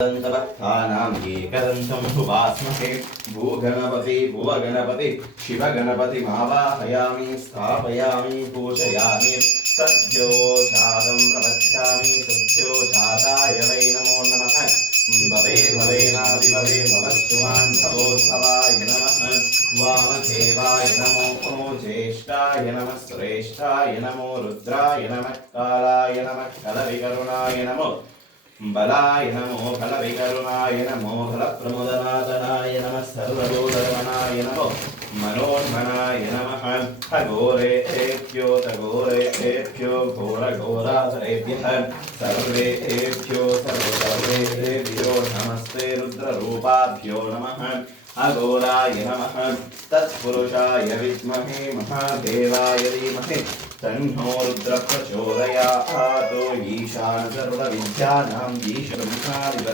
दन्तवक्तानां एकदन्तं भुवास्महे भूगणपति भुवगणपति शिवगणपतिमावाहयामि स्थापयामि पूजयामि सद्यो जातं प्रपद्यामि सद्यो जाताय वै नमो नमः भवे भवेनादिभवे भवत्सुमान् भवोद्भवाय नमः वामदेवाय नमो ज्येष्ठाय नमः श्रेष्ठाय नमो रुद्राय नमः कालाय नमः कलविकरुणाय नमो बलाय नमो फलविकरुणाय नमो फलप्रमुदनादनाय नमः सर्वभूतगमनाय नमो मनोन्मनाय नमः अघोरेभ्यो तघोरेभ्यो घोरघोरासरेभ्यः सर्वेभ्यो सर्वेभ्यो नमस्ते रुद्ररूपाभ्यो नमः अघोराय नमः तत्पुरुषाय विद्महे महादेवाय धीमहि तन्नो रुद्रः प्रचोदयात् ईशान सर्वविद्यानां ईश ब्रह्मादिपते